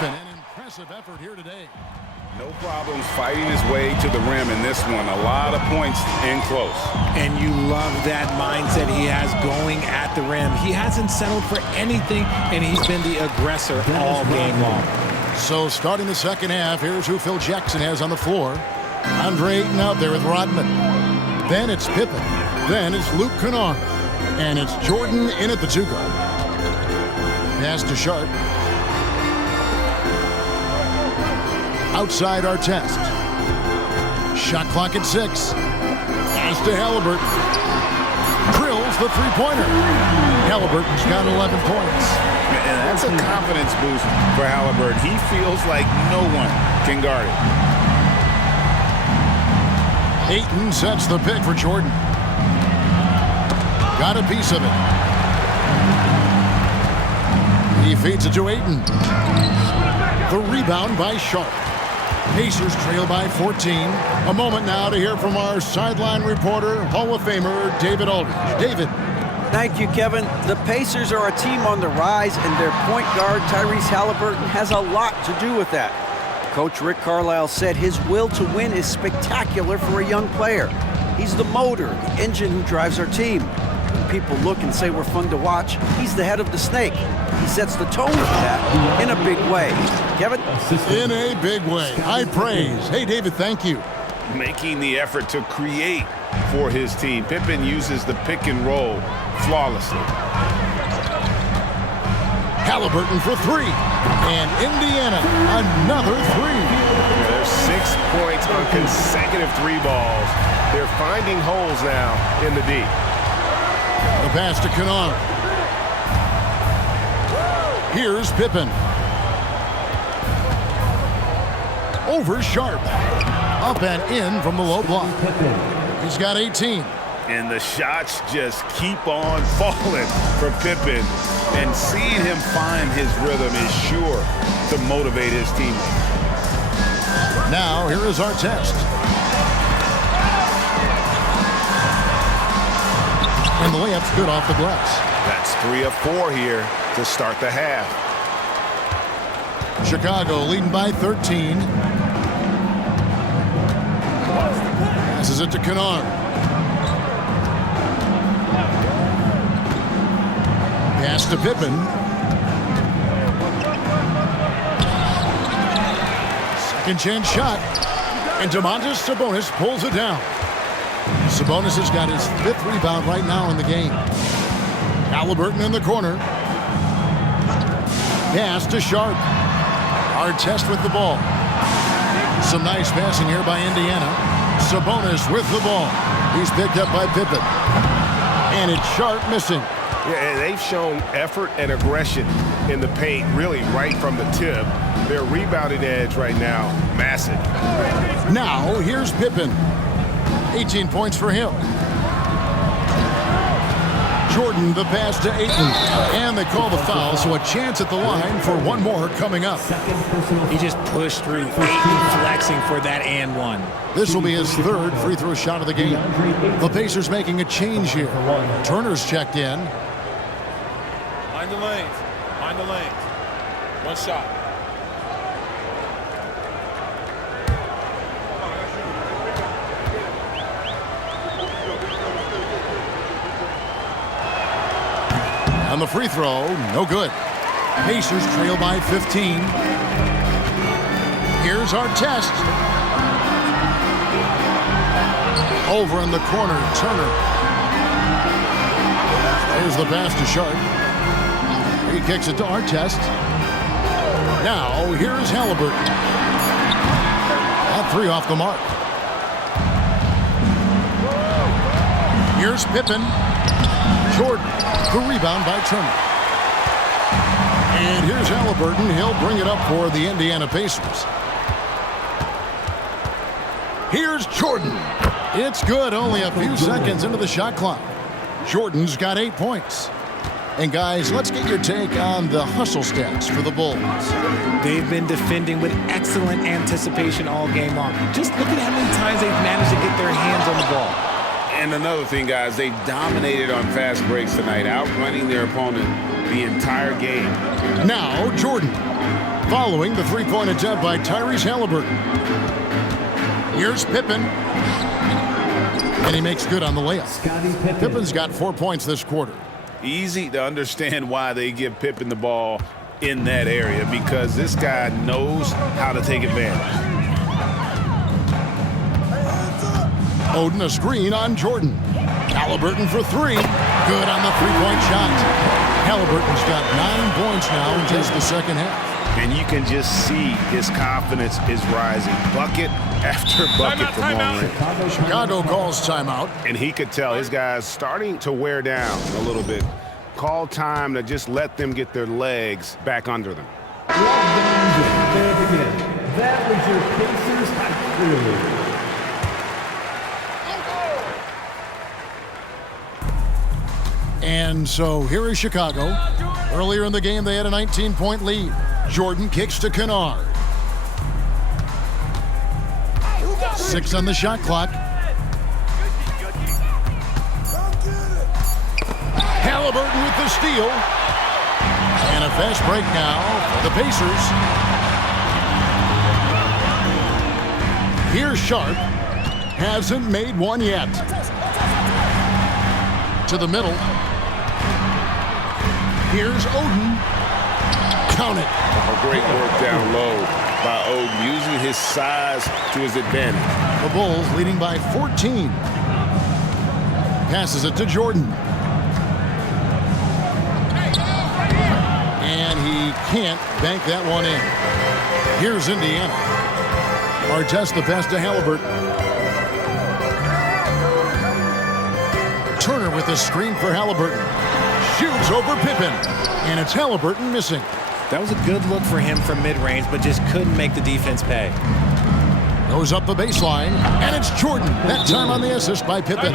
Pippen, an impressive effort here today. No problems fighting his way to the rim in this one. A lot of points in close. And you love that mindset he has going at the rim. He hasn't settled for anything, and he's been the aggressor all game long. So starting the second half, here's who Phil Jackson has on the floor. Andre Ayton out there with Rodman. Then it's Pippen. Then it's Luke Kennard. And it's Jordan in at the two-guard. Pass to Sharpe. Outside our test. Shot clock at 6. Pass to Halliburton. Drills the three-pointer. Halliburton's got 11 points. And that's a confidence boost for Halliburton. He feels like no one can guard it. Ayton sets the pick for Jordan. Got a piece of it. He feeds it to Ayton. The rebound by Sharpe. Pacers trail by 14. A moment now to hear from our sideline reporter, Hall of Famer David Aldridge. David. Thank you, Kevin. The Pacers are a team on the rise, and their point guard, Tyrese Halliburton, has a lot to do with that. Coach Rick Carlisle said his will to win is spectacular for a young player. He's the motor, the engine who drives our team. When people look and say we're fun to watch, he's the head of the snake. He sets the tone for that in a big way. Kevin? In a big way. High praise. Hey, David, thank you. Making the effort to create for his team. Pippen uses the pick and roll flawlessly. Halliburton for 3. And Indiana, another 3. There's 6 points on consecutive 3 balls. They're finding holes now in the D. The pass to Kennard. Here's Pippen. Over Sharpe. Up and in from the low block. He's got 18. And the shots just keep on falling for Pippen. And seeing him find his rhythm is sure to motivate his teammates. Now, here is our test. And the layup's good off the glass. That's 3 of 4 here to start the half. Chicago leading by 13. Passes it to Kennard. Pass to Pippen. Second chance shot. And Domantas Sabonis pulls it down. Sabonis has got his 5th rebound right now in the game. Halliburton in the corner. Pass to Sharpe. Our test with the ball. Some nice passing here by Indiana. Sabonis with the ball. He's picked up by Pippen. And it's Sharpe missing. Yeah, they've shown effort and aggression in the paint, really right from the tip. Their rebounding edge right now, massive. Now, here's Pippen. 18 points for him. Jordan, the pass to Ayton. And they call the foul, so a chance at the line for one more coming up. He just pushed through. Ayton flexing for that and one. This will be his 3rd free throw shot of the game. The Pacers making a change here. Turner's checked in. Mind the lanes. Mind the lanes. One shot. On the free throw, no good. Pacers trail by 15. Here's our test. Over in the corner, Turner. There's the pass to Sharpe. He kicks it to our test. Now, here's Halliburton. That 3 off the mark. Here's Pippen. Jordan. The rebound by Turner. And here's Halliburton. He'll bring it up for the Indiana Pacers. Here's Jordan. It's good. Only a few seconds into the shot clock. Jordan's got 8 points. And guys, let's get your take on the hustle stats for the Bulls. They've been defending with excellent anticipation all game long. Just look at how many times they've managed to get their hands on the ball. And another thing, guys, they've dominated on fast breaks tonight, outrunning their opponent the entire game. Now, Jordan. following the three-point attempt by Tyrese Halliburton. Here's Pippen. And he makes good on the layup. Pippen's got 4 points this quarter. Easy to understand why they give Pippen the ball in that area, because this guy knows how to take advantage. Oden a screen on Jordan. Halliburton for three. Good on the three-point shot. Halliburton's got 9 points now in just the second half. And you can just see his confidence is rising. Bucket after bucket from long range. Chicago calls timeout. And he could tell his guys starting to wear down a little bit. Call time to just let them get their legs back under them. That was your Pacers high school. And so here is Chicago. Earlier in the game, they had a 19-point lead. Jordan kicks to Kennard. 6 on the shot clock. Halliburton with the steal. And a fast break now for the Pacers. Here's Sharpe. Hasn't made one yet. To the middle. Here's Oden. Count it. Great work down low by Oden, using his size to his advantage. The Bulls leading by 14. Passes it to Jordan. And he can't bank that one in. Here's Indiana. Artest the pass to Halliburton. Turner with a screen for Halliburton. Shoots over Pippen. And it's Halliburton missing. That was a good look for him from mid-range, but just couldn't make the defense pay. Goes up the baseline, and it's Jordan. That time on the assist by Pippen.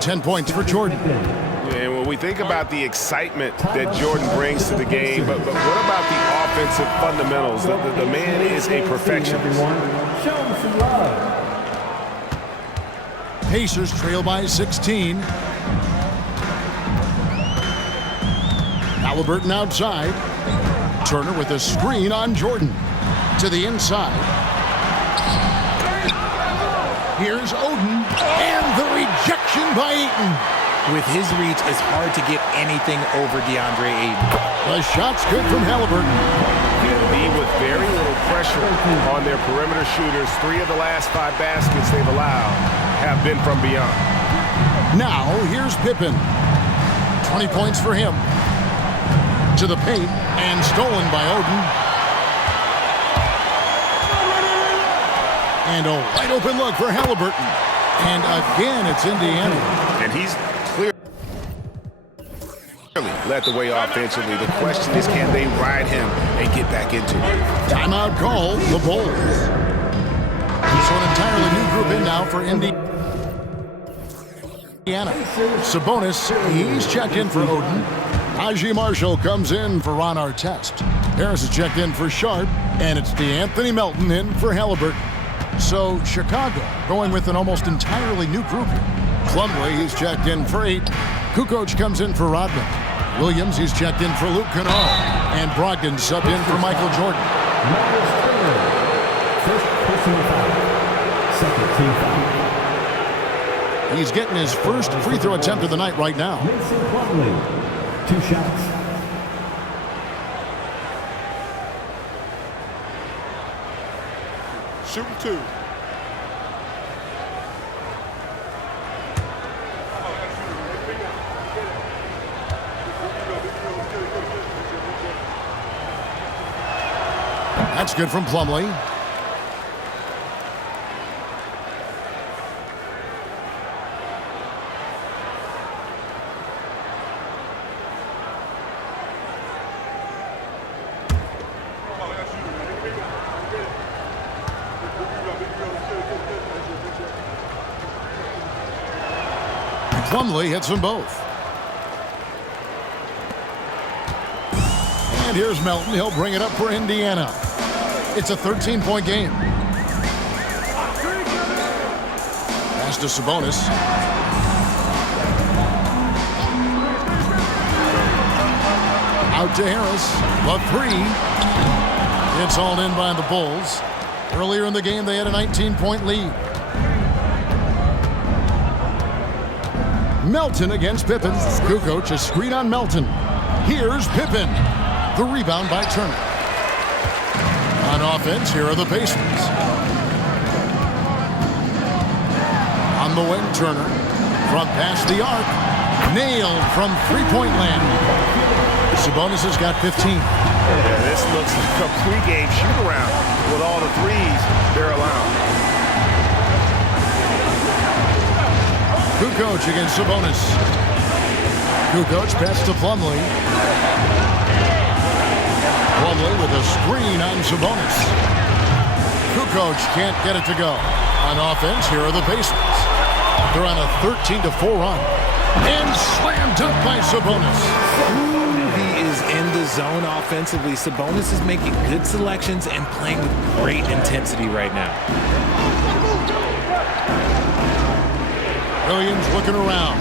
10 points for Jordan. And when we think about the excitement that Jordan brings to the game, but what about the offensive fundamentals? The man is a perfectionist. Show him some love. Pacers trail by 16. Halliburton outside. Turner with a screen on Jordan. To the inside. Here's Oden. And the rejection by Ayton. With his reach, it's hard to get anything over DeAndre Ayton. The shot's good from Halliburton. With very little pressure on their perimeter shooters, 3 of the last 5 baskets they've allowed have been from beyond. Now, here's Pippen. 20 points for him. To the paint, and stolen by Oden. And a wide open look for Halliburton. And again, it's Indiana. And he's clearly led the way offensively. The question is, can they ride him and get back into it? Timeout call, the Bulls. So an entirely new group in now for Indiana. Sabonis, he's checked in for Oden. Najee Marshall comes in for Ron Artest. Harris is checked in for Sharpe, and it's DeAnthony Melton in for Halliburton. So Chicago going with an almost entirely new group here. Plumlee, he's checked in for 8. Kukoc comes in for Rodman. Williams, he's checked in for Luke Kennard. And Brogdon subbed in for Michael Jordan. First personal foul. Second team foul. He's getting his first free throw attempt of the night right now. Mason Plumlee. 2 shots. Shooting 2. That's good from Plumlee. Plumlee hits them both. And here's Melton. He'll bring it up for Indiana. It's a 13-point game. Pass to Sabonis. Out to Harris. The 3. It's hauled in by the Bulls. Earlier in the game, they had a 19-point lead. Melton against Pippen. Kukoc, a screen on Melton. Here's Pippen. The rebound by Turner. On offense, here are the Pacers. On the wing, Turner. From past the arc. Nailed from three-point land. Sabonis has got 15. Yeah, this looks like a pregame shoot-around with all the threes they're allowing. Kukoc against Sabonis. Kukoc pass to Plumlee. Plumlee with a screen on Sabonis. Kukoc can't get it to go. On offense, here are the Pacers. They're on a 13-4 run. And slam dunk by Sabonis. He is in the zone offensively. Sabonis is making good selections and playing with great intensity right now. Williams looking around.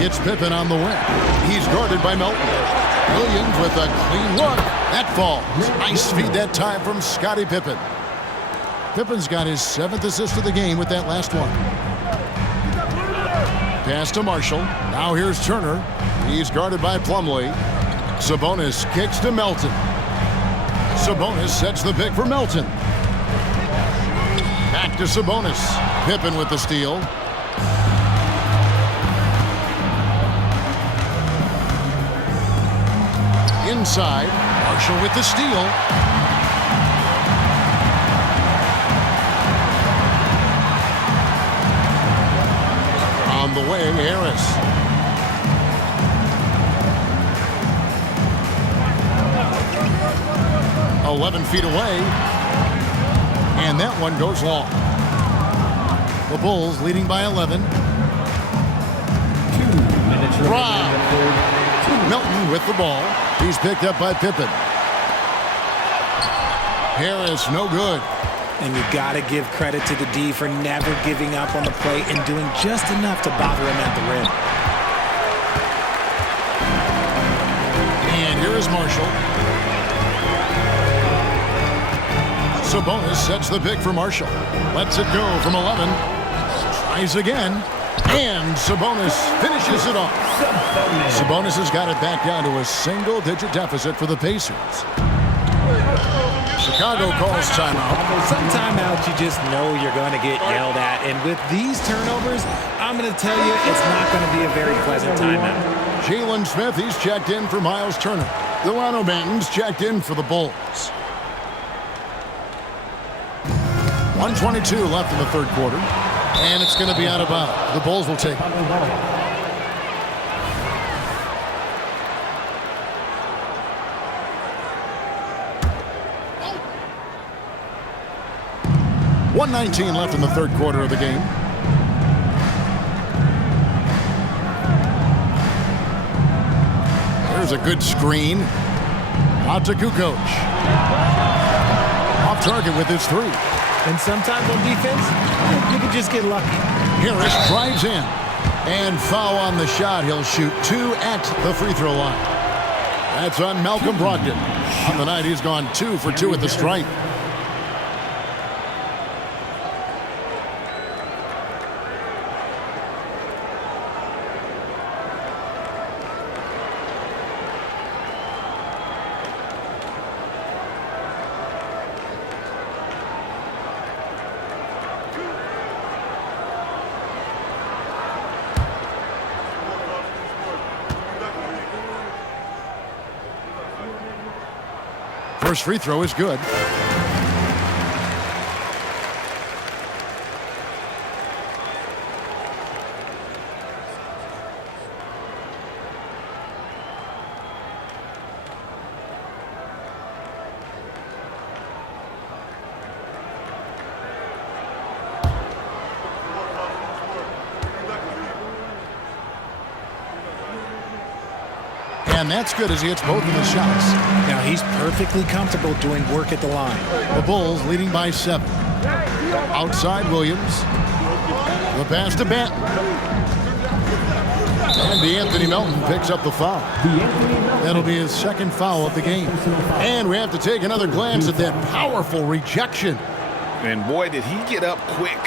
It's Pippen on the wing. He's guarded by Melton. Williams with a clean look. That falls. Nice feed that time from Scottie Pippen. Pippen's got his 7th assist of the game with that last one. Pass to Marshall. Now here's Turner. He's guarded by Plumlee. Sabonis kicks to Melton. Sabonis sets the pick for Melton. Back to Sabonis. Pippen with the steal. Inside. Marshall with the steal. On the wing, Harris. "11 feet away. And that one goes long. The Bulls leading by 11. 2 minutes remaining in the third. Melton with the ball. He's picked up by Pippen. Harris, no good. And you got to give credit to the D for never giving up on the play and doing just enough to bother him at the rim. And here is Marshall. Sabonis sets the pick for Marshall. Lets it go from 11. Tries again. And Sabonis finishes it off. Sabonis has got it back down to a single-digit deficit for the Pacers. Chicago calls timeout. Some timeouts you just know you're going to get yelled at. And with these turnovers, I'm going to tell you it's not going to be a very pleasant timeout. Jalen Smith, he's checked in for Miles Turner. Delano Banton's checked in for the Bulls. 1:22 left in the third quarter. And it's going to be out of bounds. The Bulls will take it. .119 left in the third quarter of the game. There's a good screen. Out to Kukoc. Off target with his three. And sometimes on defense, you can just get lucky. Harris drives in. And foul on the shot. He'll shoot 2 at the free throw line. That's on Malcolm Brogdon. On the night, he's gone 2 for 2 at the stripe. First free throw is good. And that's good as he hits both of the shots. Now he's perfectly comfortable doing work at the line. The Bulls leading by 7. Outside Williams. The pass to Banton. And Anthony Melton picks up the foul. That'll be his second foul of the game. And we have to take another glance at that powerful rejection. And boy, did he get up quick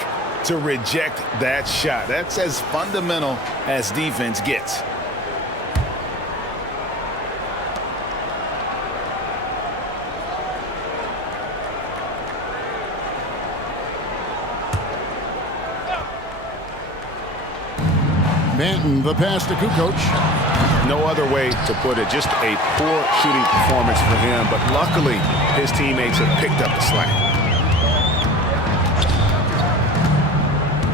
to reject that shot. That's as fundamental as defense gets. Manton, the pass to Kukoc. No other way to put it. Just a poor shooting performance for him, but luckily his teammates have picked up the slack.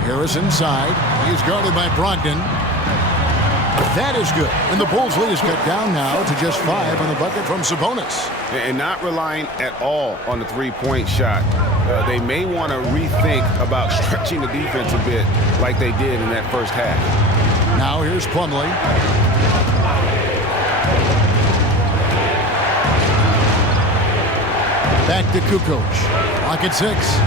Harris inside. He's guarded by Brogdon. That is good. And the Bulls lead is cut down now to just 5 on the bucket from Sabonis. And not relying at all on the three-point shot. They may want to rethink about stretching the defense a bit like they did in that first half. Now here's Plumlee. Back to Kukoc. Lock at 6.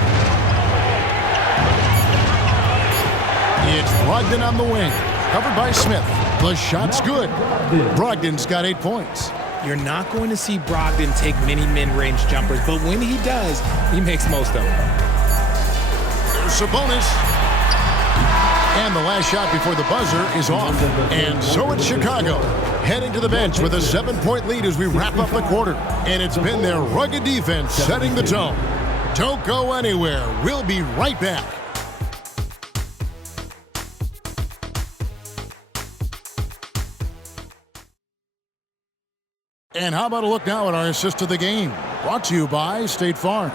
It's Brogdon on the wing. Covered by Smith. The shot's good. Brogdon's got 8 points. You're not going to see Brogdon take many mid-range jumpers, but when he does, he makes most of them. There's Sabonis. And the last shot before the buzzer is off. And so it's Chicago, heading to the bench with a 7-point lead as we wrap up the quarter. And it's been their rugged defense setting the tone. Don't go anywhere. We'll be right back. And how about a look now at our assist of the game? Brought to you by State Farm.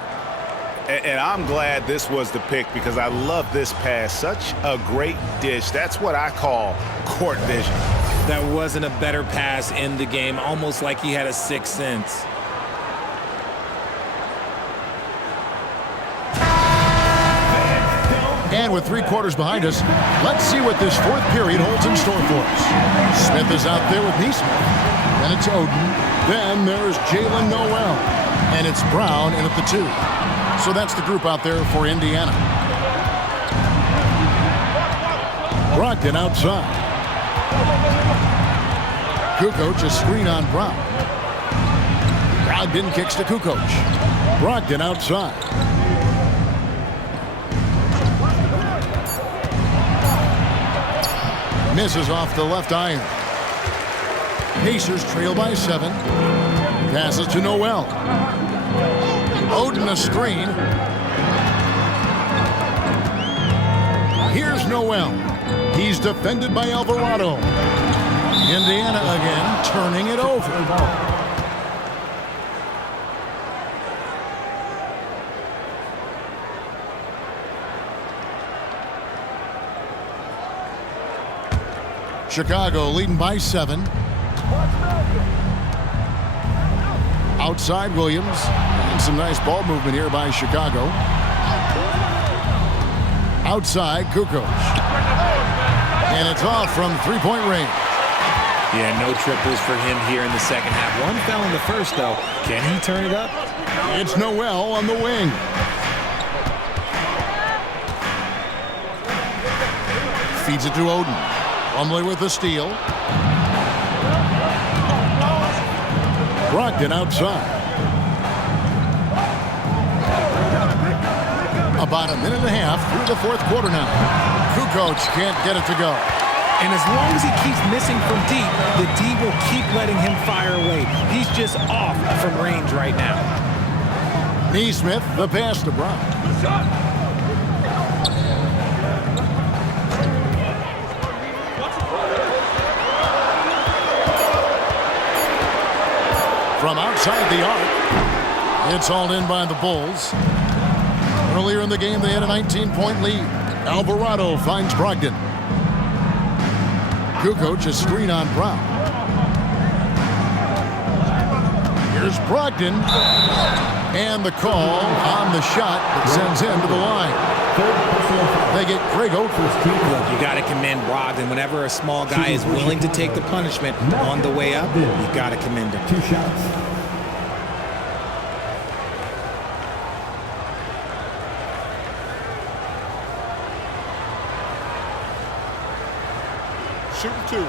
And I'm glad this was the pick because I love this pass. Such a great dish. That's what I call court vision. That wasn't a better pass in the game, almost like he had a sixth sense. And with 3 quarters behind us, let's see what this fourth period holds in store for us. Smith is out there with Neesmith. Then it's Oden. Then there's Jalen Noel. And it's Brown in at the 2. So that's the group out there for Indiana. Brogdon outside. Kukoc a screen on Brown. Brogdon kicks to Kukoc. Brogdon outside. Misses off the left iron. Pacers trail by 7. Passes to Noel. Oden a screen. Here's Noel. He's defended by Alvarado. Indiana again turning it over. Chicago leading by 7. Outside Williams. And some nice ball movement here by Chicago. Outside Kukoc. And it's off from 3-point range. Yeah, no triples for him here in the second half. One fell in the first, though. Can he turn it up? It's Noel on the wing. Feeds it to Oden. Plumlee with the steal. Brogdon outside. About a minute and a half through the fourth quarter now. Kukoc can't get it to go. And as long as he keeps missing from deep, the D will keep letting him fire away. He's just off from range right now. Neesmith, the pass to Brown. From outside the arc, it's hauled in by the Bulls. Earlier in the game, they had a 19-point lead. Alvarado finds Brogdon. Kukoc a screen on Brown. Here's Brogdon. And the call on the shot that sends him to the line. They get Grego. Look, you got to commend Brogdon. Whenever a small guy is willing to take the punishment on the way up, you got to commend him. 2 shots. Shooting 2. 2.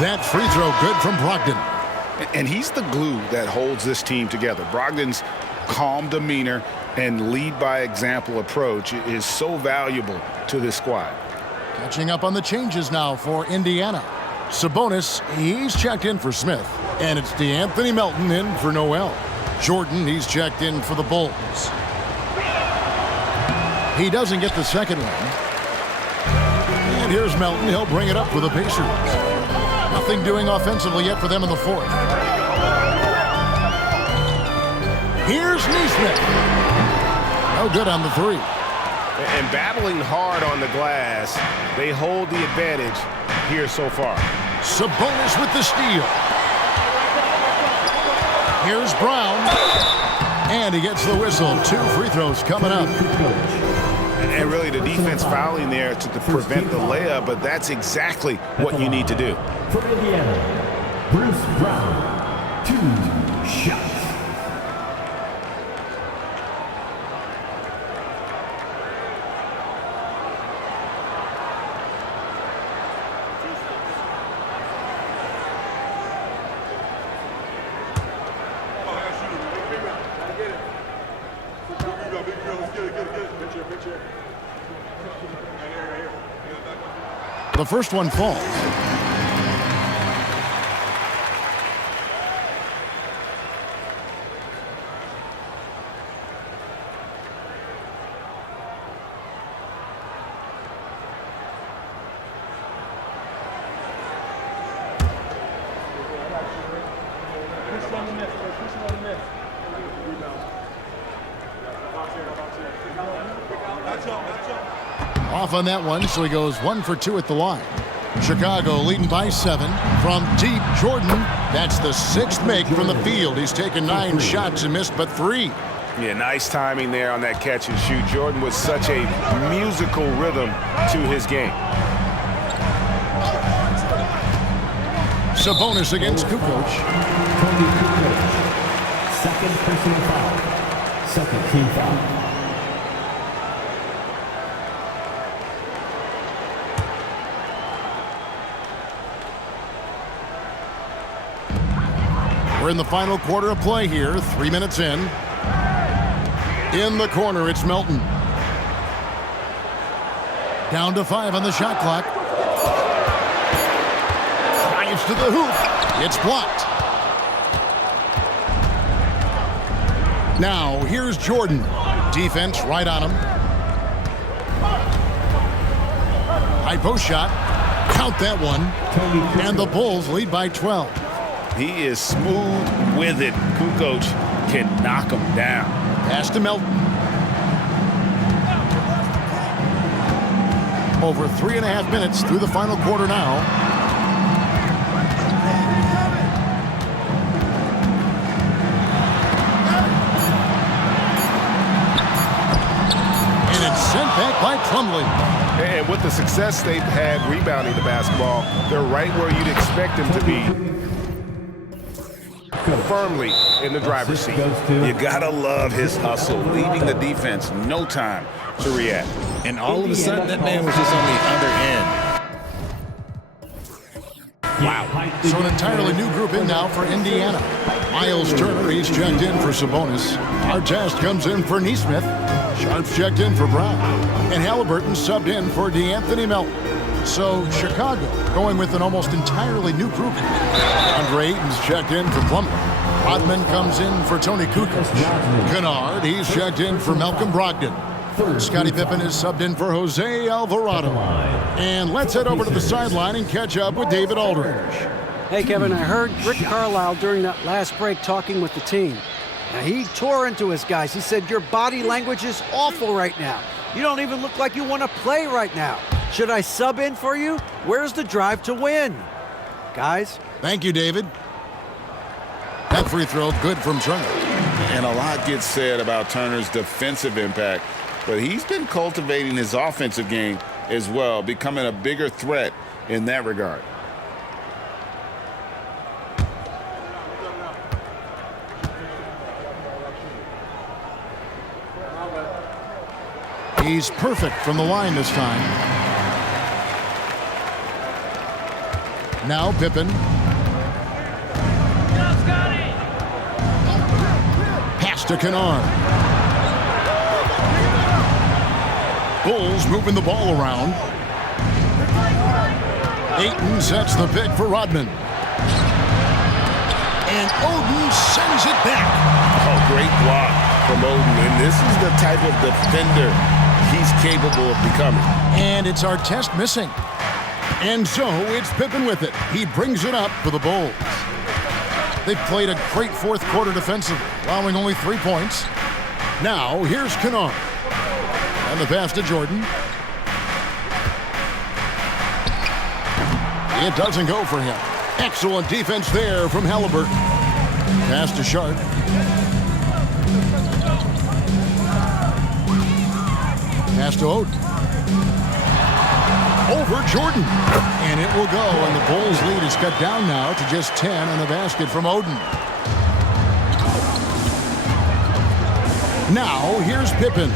That free throw good from Brogdon. And he's the glue that holds this team together. Brogdon's calm demeanor and lead by example approach is so valuable to this squad. Catching up on the changes now for Indiana. Sabonis, he's checked in for Smith. And it's DeAnthony Melton in for Noel. Jordan, he's checked in for the Bulls. He doesn't get the second one. And here's Melton. He'll bring it up for the Pacers. Nothing doing offensively yet for them in the fourth. Here's Nesmith. No good on the three. And battling hard on the glass, they hold the advantage here so far. Sabonis with the steal. Here's Brown. And he gets the whistle. 2 free throws coming up. And really the defense fouling there to prevent the layup, but that's exactly what you need to do. For Indiana, Bruce Brown, 2 shots. The first one falls. Off on that one, so he goes 1 for 2 at the line. Chicago leading by 7 from deep. Jordan, that's the 6th make from the field. He's taken 9 shots and missed but 3. Yeah, nice timing there on that catch and shoot. Jordan with such a musical rhythm to his game. Sabonis against Kukoc. Tony Kukoc, second personal foul. Second team foul. We're in the final quarter of play here, 3 minutes in. In the corner, it's Melton. Down to 5 on the shot clock. Drives to the hoop. It's blocked. Now, here's Jordan. Defense right on him. High post shot. Count that one. And the Bulls lead by 12. He is smooth with it. Kukoc can knock him down. Pass to Melton. Over 3.5 minutes through the final quarter now. And it's sent back by Plumlee. And with the success they've had rebounding the basketball, they're right where you'd expect them to be. Firmly in the driver's seat. You gotta love his hustle, leaving the defense no time to react. And all of a sudden, that man was just on the other end. Wow. So an entirely new group in now for Indiana. Miles Turner, he's checked in for Sabonis. Artest comes in for Nesmith. Sharpe's checked in for Brown. And Halliburton subbed in for DeAnthony Melton. So Chicago going with an almost entirely new group. Andre Ayton's checked in for Plumlee. Rodman comes in for Tony Kukoc. Kennard, he's checked in for Malcolm Brogdon. Scottie Pippen is subbed in for Jose Alvarado. And let's head over to the sideline and catch up with David Aldridge. Hey, Kevin, I heard Rick Carlisle during that last break talking with the team. Now, he tore into his guys. He said, your body language is awful right now. You don't even look like you want to play right now. Should I sub in for you? Where's the drive to win? Guys? Thank you, David. That free throw good from Turner. And a lot gets said about Turner's defensive impact, but he's been cultivating his offensive game as well, becoming a bigger threat in that regard. He's perfect from the line this time. Now Pippen. Pass to Kennard. Bulls moving the ball around. Ayton sets the pick for Rodman. And Oden sends it back. Oh, great block from Oden. And this is the type of defender he's capable of becoming. And it's Artest missing. And so it's Pippen with it. He brings it up for the Bulls. They've played a great fourth quarter defensively, allowing only 3 points. Now here's Kennard. And the pass to Jordan. It doesn't go for him. Excellent defense there from Halliburton. Pass to Sharpe. Pass to Oden. Over Jordan. And it will go, and the Bulls' lead is cut down now to just 10 on the basket from Oden. Now, here's Pippen.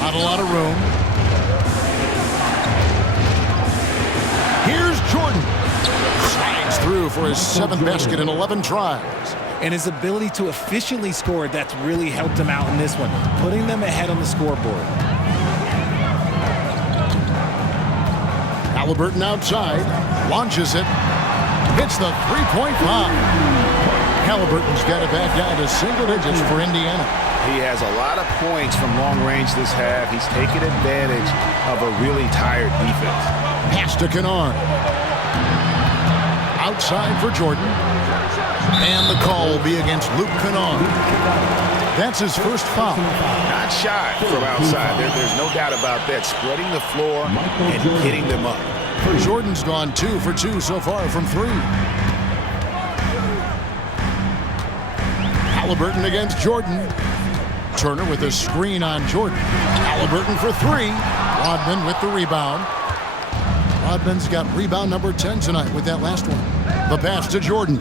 Not a lot of room. Here's Jordan. Slides through for his 7th basket in 11 tries. And his ability to efficiently score, that's really helped him out in this one, putting them ahead on the scoreboard. Halliburton outside, launches it, hits the three-point line. Halliburton's got it back down to single digits for Indiana. He has a lot of points from long range this half. He's taken advantage of a really tired defense. Pass to Kennard. Outside for Jordan. And the call will be against Luke Kennard. That's his first foul. Not shy from outside. There's no doubt about that. Spreading the floor and hitting them up. Jordan's gone 2 for 2 so far from 3. Halliburton against Jordan. Turner with a screen on Jordan. Halliburton for 3. Rodman with the rebound. Rodman's got rebound number 10 tonight with that last one. The pass to Jordan.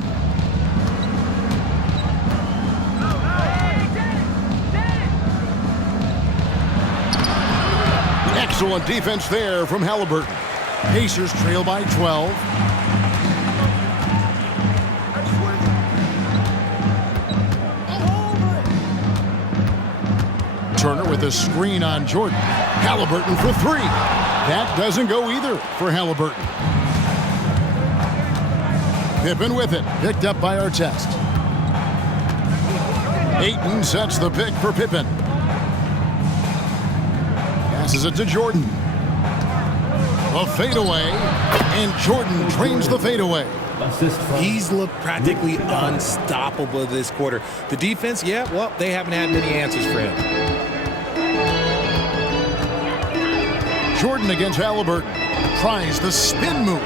Excellent defense there from Halliburton. Pacers trail by 12. Turner with a screen on Jordan. Halliburton for 3. That doesn't go either for Halliburton. Pippen with it. Picked up by Artest. Ayton sets the pick for Pippen. Passes it to Jordan. A fadeaway. And Jordan drains the fadeaway. He's looked practically unstoppable this quarter. The defense, yeah, well, they haven't had many answers for him. Jordan against Halliburton. Tries the spin move.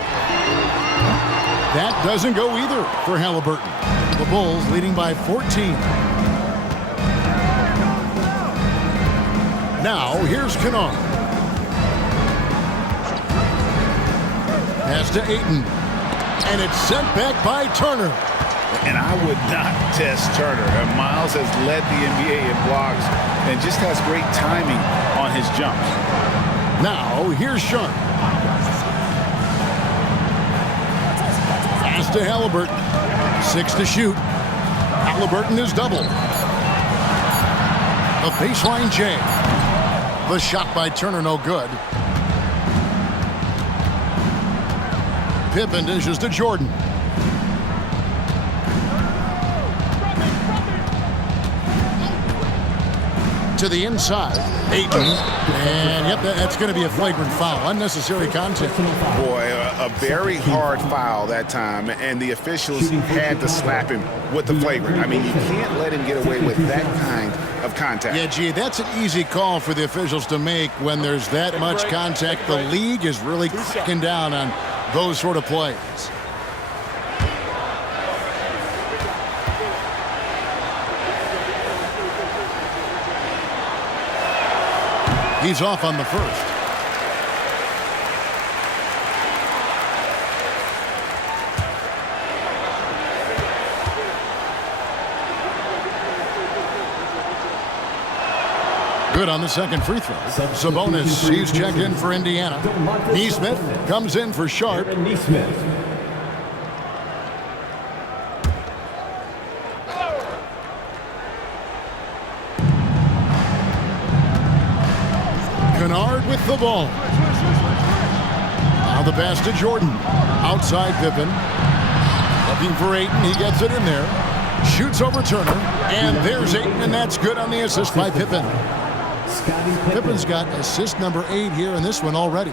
That doesn't go either for Halliburton. The Bulls leading by 14. Now, here's Kennard. Pass to Ayton. And it's sent back by Turner. And I would not test Turner. Miles has led the NBA in blocks and just has great timing on his jumps. Now, here's Sharpe. Pass to Halliburton. 6 to shoot. Halliburton is doubled. A baseline J. The shot by Turner, no good. Pippen dishes to Jordan. To the inside. Ayton. And, yep, that's going to be a flagrant foul. Unnecessary contact. Boy, a very hard foul that time, and the officials had to slap him with the flagrant. I mean, you can't let him get away with that kind of contact. Yeah, gee, that's an easy call for the officials to make when there's that much contact. The league is really cracking down on those sort of plays. He's off on the first. Good on the second free throw. Sabonis, he's checked in for Indiana. Neesmith comes in for Sharpe. Neesmith. Kennard with the ball. Now the pass to Jordan. Outside Pippen. Looking for Ayton. He gets it in there. Shoots over Turner. And there's Ayton, and that's good on the assist by Pippen. Pippen's got assist number 8 here in this one already.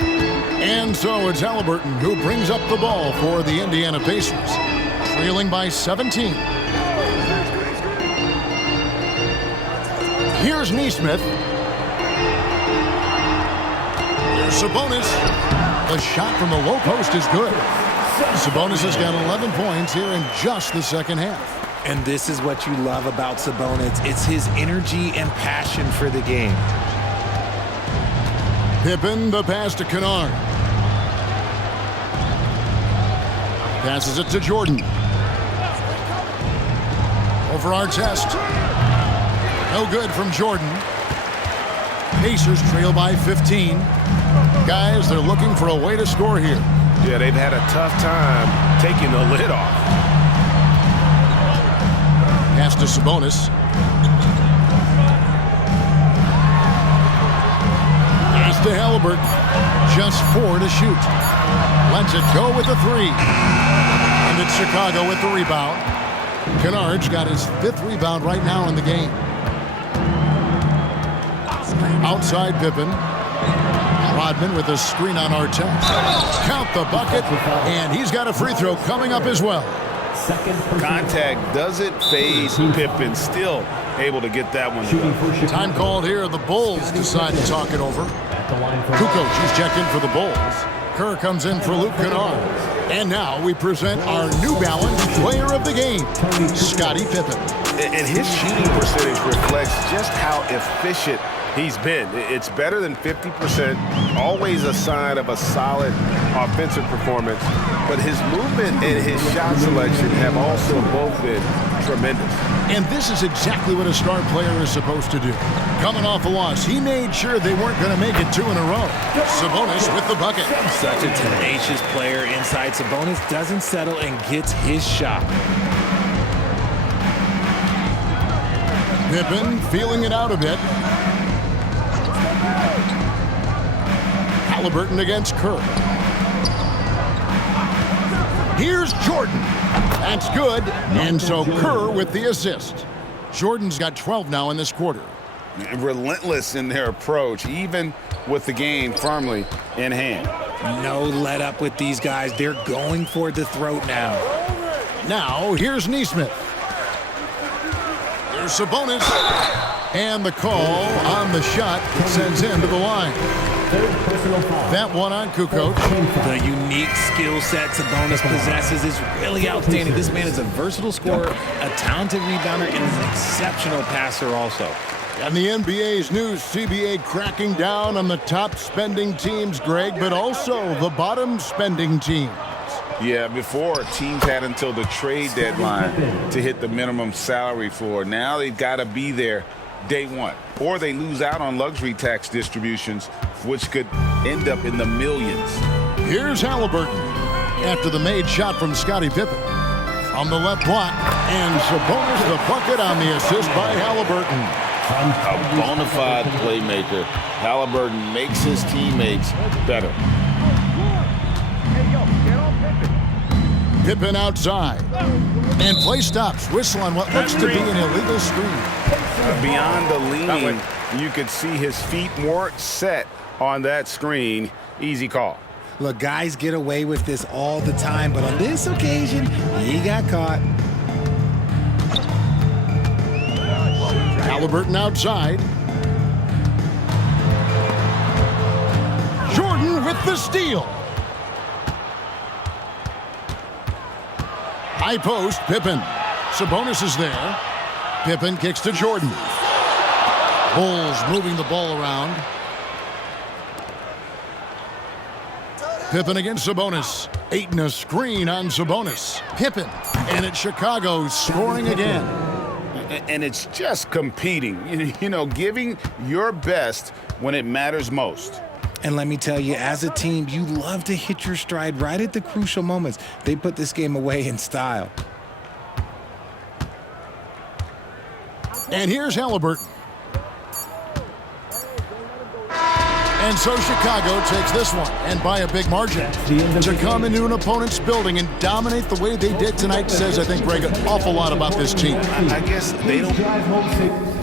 And so it's Halliburton who brings up the ball for the Indiana Pacers. Trailing by 17. Here's Neesmith. Here's Sabonis. The shot from the low post is good. Sabonis has got 11 points here in just the second half. And this is what you love about Sabonis. It's his energy and passion for the game. Pippen, the pass to Kennard. Passes it to Jordan. Over Artest. No good from Jordan. Pacers trail by 15. Guys, they're looking for a way to score here. Yeah, they've had a tough time taking the lid off. Pass to Sabonis. Pass to Halliburton. Just 4 to shoot. Lets it go with the 3. And it's Chicago with the rebound. Kennard's got his 5th rebound right now in the game. Outside Pippen. Rodman with a screen on Artest. Count the bucket, and he's got a free throw coming up as well. Contact doesn't phase Pippen. Still able to get that one done. Time called here. The Bulls decide to talk it over. Kukoc, he's checked in for the Bulls. Kerr comes in for Luke Kennard. And now we present our New Balance player of the game, Scottie Pippen. And his shooting percentage reflects just how efficient he's been. It's better than 50%, always a sign of a solid offensive performance. But his movement and his shot selection have also both been tremendous. And this is exactly what a star player is supposed to do. Coming off a loss, he made sure they weren't going to make it 2 in a row. Sabonis with the bucket. Such a tenacious player inside. Sabonis doesn't settle and gets his shot. Pippen feeling it out a bit. Halliburton against Kerr. Here's Jordan. That's good. And so Kerr with the assist. Jordan's got 12 now in this quarter. Relentless in their approach, even with the game firmly in hand. No let up with these guys. They're going for the throat now. Now, here's Neesmith. Here's Sabonis. And the call on the shot sends him to the line. That one on Kukoc. The unique skill set Sabonis possesses is really outstanding. This man is a versatile scorer, a talented rebounder, and is an exceptional passer also. And the NBA's new CBA cracking down on the top spending teams, Greg, but also the bottom spending teams. Yeah, before teams had until the trade deadline to hit the minimum salary floor. Now they've got to be there day one, or they lose out on luxury tax distributions, which could end up in the millions. Here's Halliburton after the made shot from Scottie Pippen. From the left block, and Sabonis the bucket on the assist by Halliburton. A bona fide playmaker. Halliburton makes his teammates better. Pippen outside. And play stops. Whistle on what looks to be an illegal screen. Beyond the leaning, you could see his feet weren't set on that screen. Easy call. Look, guys get away with this all the time, but on this occasion, he got caught. Halliburton outside. Jordan with the steal. High post, Pippen. Sabonis is there. Pippen kicks to Jordan. Bulls moving the ball around. Pippen against Sabonis. Ayton a screen on Sabonis. Pippen. And it's Chicago scoring again. And it's just competing, you know, giving your best when it matters most. And let me tell you, as a team, you love to hit your stride right at the crucial moments. They put this game away in style. And here's Halliburton. And so Chicago takes this one, and by a big margin. To come into an opponent's building and dominate the way they did tonight says, I think, Greg, an awful lot about this team. I guess they don't...